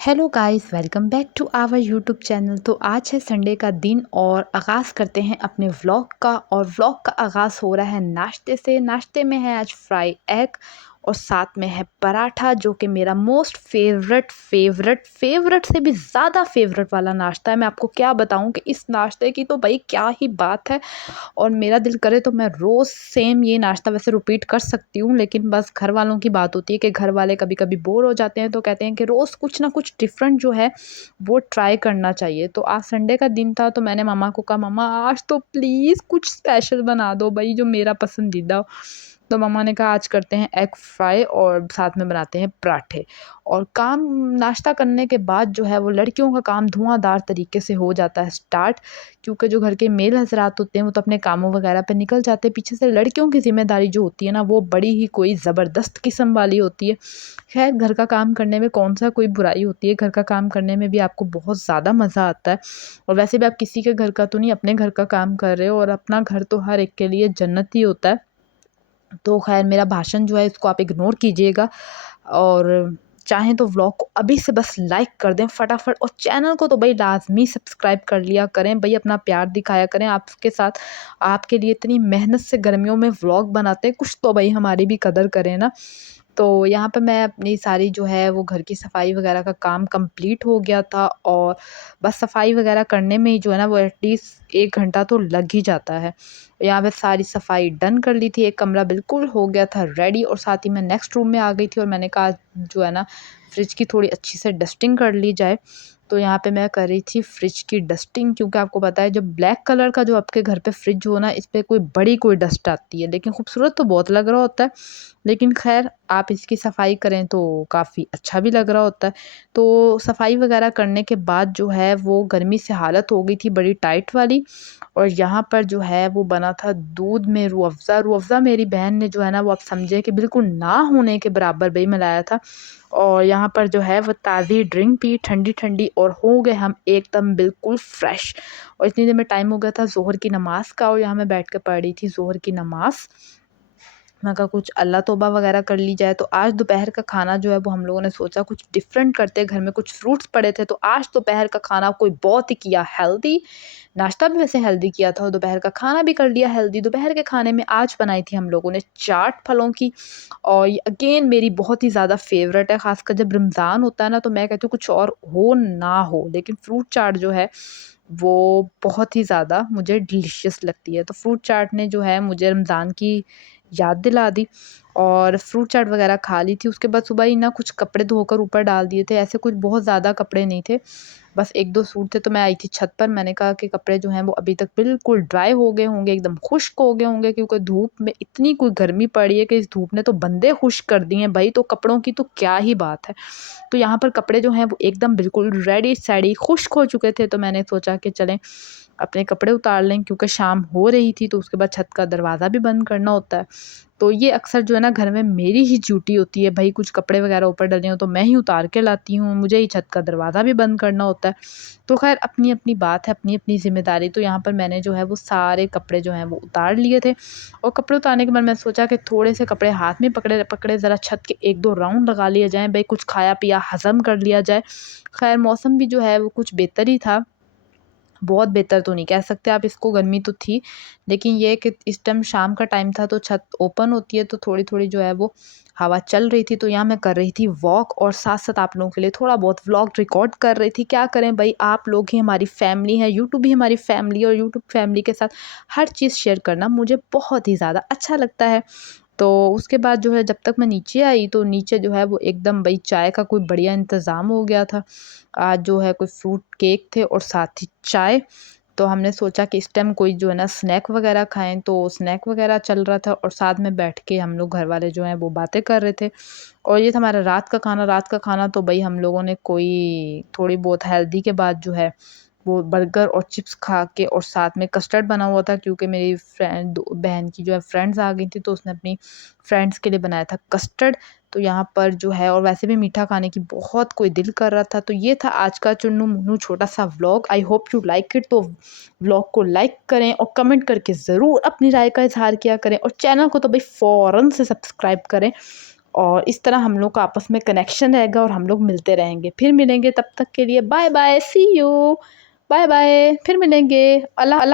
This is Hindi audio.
Hello guys, welcome back to our YouTube channel. तो आज है संडे का दिन और आगाज़ करते हैं अपने व्लॉग का। और व्लॉग का आगाज़ हो रहा है नाश्ते से। नाश्ते में है आज फ्राई एग और साथ में है पराठा, जो कि मेरा मोस्ट फेवरेट से भी ज़्यादा फेवरेट वाला नाश्ता है। मैं आपको क्या बताऊं कि इस नाश्ते की तो भाई क्या ही बात है। और मेरा दिल करे तो मैं रोज़ सेम ये नाश्ता वैसे रिपीट कर सकती हूँ, लेकिन बस घर वालों की बात होती है कि घर वाले कभी कभी बोर हो जाते हैं, तो कहते हैं कि रोज़ कुछ ना कुछ डिफरेंट जो है वो ट्राई करना चाहिए। तो आज संडे का दिन था, तो मैंने मम्मा को कहा, मम्मा आज तो प्लीज़ कुछ स्पेशल बना दो भाई, जो मेरा पसंदीदा हो। तो मम्मा ने कहा आज करते हैं एग फ्राई और साथ में बनाते हैं पराठे। और काम नाश्ता करने के बाद जो है वो लड़कियों का काम धुआंधार तरीके से हो जाता है स्टार्ट, क्योंकि जो घर के मेल हज़रात होते हैं वो तो अपने कामों वगैरह पे निकल जाते हैं। पीछे से लड़कियों की ज़िम्मेदारी जो होती है ना, वो बड़ी ही कोई ज़बरदस्त किस्म वाली होती है। खैर, घर का काम करने में कौन-सा कोई बुराई होती है, घर का काम करने में भी आपको बहुत ज़्यादा मज़ा आता है। और वैसे भी आप किसी के घर का तो नहीं, अपने घर का काम कर रहे हो, और अपना घर तो हर एक के लिए जन्नत ही होता है। तो खैर, मेरा भाषण जो है इसको आप इग्नोर कीजिएगा, और चाहें तो व्लॉग को अभी से बस लाइक कर दें फटाफट, और चैनल को तो भाई लाज़मी सब्सक्राइब कर लिया करें। भाई अपना प्यार दिखाया करें। आपके साथ, आपके लिए इतनी मेहनत से गर्मियों में व्लॉग बनाते हैं, कुछ तो भाई हमारी भी कदर करें ना। तो यहाँ पे मैं अपनी सारी जो है वो घर की सफाई वगैरह का काम कंप्लीट हो गया था, और बस सफाई वगैरह करने में ही जो है ना वो एटलीस्ट 1 घंटा तो लग ही जाता है। यहाँ पे सारी सफाई डन कर ली थी, एक कमरा बिल्कुल हो गया था रेडी, और साथ ही मैं नेक्स्ट रूम में आ गई थी, और मैंने कहा जो है ना फ्रिज की थोड़ी अच्छी से डस्टिंग कर ली जाए। तो यहाँ पे मैं कर रही थी फ्रिज की डस्टिंग, क्योंकि आपको पता है, जो ब्लैक कलर का जो आपके घर पे फ्रिज हो ना, इस पे कोई बड़ी कोई डस्ट आती है, लेकिन खूबसूरत तो बहुत लग रहा होता है। लेकिन खैर, आप इसकी सफाई करें तो काफ़ी अच्छा भी लग रहा होता है। तो सफाई वगैरह करने के बाद जो है वो गर्मी से हालत हो गई थी बड़ी टाइट वाली। और यहाँ पर जो है वो बना था दूध में रूह अफ़ज़ा। रूह अफ़ज़ा मेरी बहन ने जो है ना वो, आप समझे कि बिल्कुल ना होने के बराबर भई मिलाया था। और यहाँ पर जो है वो ताज़ी ड्रिंक पी ठंडी-ठंडी, और हो गए हम एकदम बिल्कुल फ्रेश। और इतनी देर में टाइम हो गया था ज़ोहर की नमाज़ का, और यहाँ मैं बैठ के पढ़ रही थी ज़ोहर की नमाज़। मैं कहा कुछ अल्लाह तौबा वगैरह कर ली जाए। तो आज दोपहर का खाना जो है वो हम लोगों ने सोचा कुछ डिफरेंट करते हैं। घर में कुछ फ्रूट्स पड़े थे, तो आज दोपहर का खाना कोई बहुत ही किया हेल्दी। नाश्ता भी वैसे हेल्दी किया था, और दोपहर का खाना भी कर लिया हेल्दी। दोपहर के खाने में आज बनाई थी हम लोगों ने चाट फलों की, और ये अगेन मेरी बहुत ही ज़्यादा फ़ेवरेट है। ख़ासकर जब रमज़ान होता है ना, तो मैं कहती हूँ कुछ और हो ना हो, लेकिन फ्रूट चाट जो है वो बहुत ही ज़्यादा मुझे डिलीशियस लगती है। तो फ्रूट चाट ने जो है मुझे रमज़ान की याद दिला दी, और फ्रूट चाट वग़ैरह खा ली थी। उसके बाद सुबह ही ना कुछ कपड़े धोकर ऊपर डाल दिए थे। ऐसे कुछ बहुत ज़्यादा कपड़े नहीं थे, बस 1-2 सूट थे। तो मैं आई थी छत पर, मैंने कहा कि कपड़े जो हैं वो अभी तक बिल्कुल ड्राई हो गए होंगे, एकदम खुश्क हो गए होंगे, क्योंकि धूप में इतनी कोई गर्मी पड़ी है कि इस धूप ने तो बंदे खुश्क कर दिए हैं भई, तो कपड़ों की तो क्या ही बात है। तो यहाँ पर कपड़े जो हैं वो एकदम बिल्कुल रेडी-सेडी खुश्क हो चुके थे, तो मैंने सोचा कि चलें अपने कपड़े उतार लें, क्योंकि शाम हो रही थी, तो उसके बाद छत का दरवाज़ा भी बंद करना होता है। तो ये अक्सर जो है ना घर में मेरी ही ड्यूटी होती है, भई कुछ कपड़े वगैरह ऊपर डले हों तो मैं ही उतार के लाती हूँ, मुझे ही छत का दरवाज़ा भी बंद करना होता है। तो ख़ैर, अपनी-अपनी बात है, अपनी-अपनी ज़िम्मेदारी। तो यहाँ पर मैंने जो है वो सारे कपड़े जो हैं वो उतार लिए थे, और कपड़े उतारने के बाद मैंने सोचा कि थोड़े से कपड़े हाथ में पकड़े-पकड़े ज़रा छत के 1-2 राउंड लगा लिए जाएँ, भई कुछ खाया-पिया हज़म कर लिया जाए। ख़ैर, मौसम भी जो है वो कुछ बेहतर ही था। बहुत बेहतर तो नहीं कह सकते आप इसको, गर्मी तो थी, लेकिन ये है कि इस टाइम शाम का टाइम था, तो छत ओपन होती है, तो थोड़ी-थोड़ी जो है वो हवा चल रही थी। तो यहाँ मैं कर रही थी वॉक, और साथ-साथ आप लोगों के लिए थोड़ा बहुत व्लॉग रिकॉर्ड कर रही थी। क्या करें भई, आप लोग ही हमारी फैमिली है, यूट्यूब भी हमारी फैमिली है, और यूट्यूब फैमिली के साथ हर चीज़ शेयर करना मुझे बहुत ही ज़्यादा अच्छा लगता है। तो उसके बाद जो है जब तक मैं नीचे आई, तो नीचे जो है वो एकदम भई चाय का कोई बढ़िया इंतज़ाम हो गया था। आज जो है कोई फ्रूट केक थे, और साथ ही चाय। तो हमने सोचा कि इस टाइम कोई जो है ना स्नैक वग़ैरह खाएँ, तो स्नैक वग़ैरह चल रहा था, और साथ में बैठ के हम लोग घरवाले जो हैं वो बातें कर रहे थे। और ये था हमारा रात का खाना। रात का खाना तो भई हम लोगों ने कोई थोड़ी बहुत हेल्दी के बाद जो है वो बर्गर और चिप्स खा के, और साथ में कस्टर्ड बना हुआ था, क्योंकि मेरी फ्रेंड बहन की जो है फ्रेंड्स आ गई थी, तो उसने अपनी फ्रेंड्स के लिए बनाया था कस्टर्ड। तो यहाँ पर जो है, और वैसे भी मीठा खाने की बहुत कोई दिल कर रहा था। तो ये था आज का चुन्नू-मुन्नू छोटा-सा vlog. I hope you like it. तो व्लॉग को लाइक करें, और कमेंट करके ज़रूर अपनी राय का इज़हार किया करें, और चैनल को तो भई फ़ौरन से सब्सक्राइब करें। और इस तरह हम लोग का आपस में कनेक्शन रहेगा और हम लोग मिलते रहेंगे। फिर मिलेंगे, तब तक के लिए bye bye, see you, bye bye, फिर मिलेंगे। अल्लाह